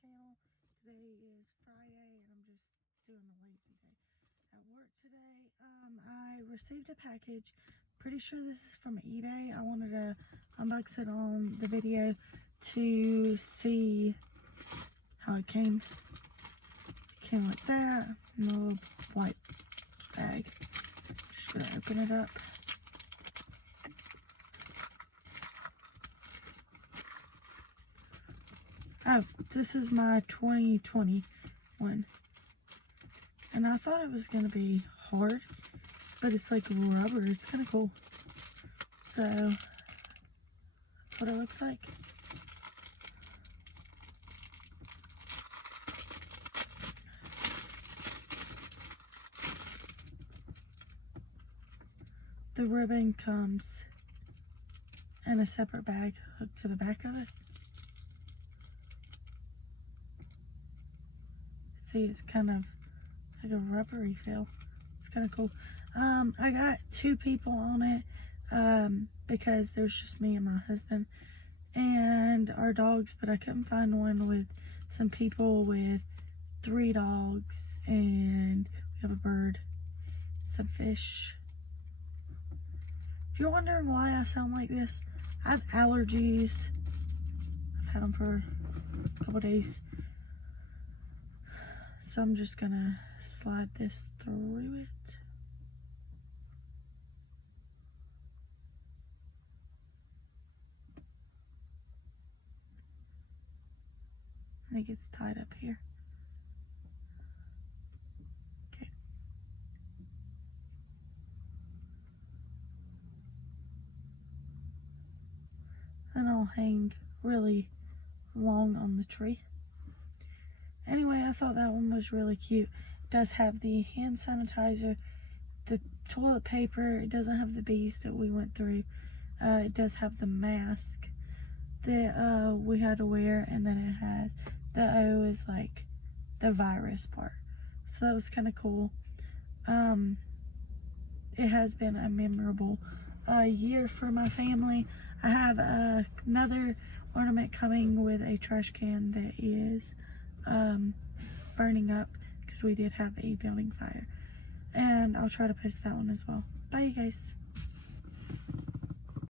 channel. Today is Friday and I'm just doing a lazy day at work today. I received a package. Pretty sure this is from eBay. I wanted to unbox it on the video to see how it came. It came like that in a little white bag. Just gonna open it up. Oh, this is my 2020 one. And I thought it was going to be hard, but it's like rubber. It's kind of cool. So, that's what it looks like. The ribbon comes in a separate bag hooked to the back of it. See, it's kind of like a rubbery feel. It's kind of cool. I got 2 people on it because there's just me and my husband and our dogs, but I couldn't find one with some people with 3 dogs, and we have a bird, some fish. If you're wondering why I sound like this, I have allergies. I've had them for a couple days. So I'm just gonna slide this through it. And it gets tied up here. Okay. And I'll hang really long on the tree. Anyway, I thought that one was really cute. It does have the hand sanitizer, the toilet paper. It doesn't have the bees that we went through. It does have the mask that we had to wear, and then it has the O is like the virus part. So that was kind of cool. It has been a memorable year for my family. I have another ornament coming with a trash can that is burning up because we did have a building fire, and I'll try to post that one as well. Bye, you guys.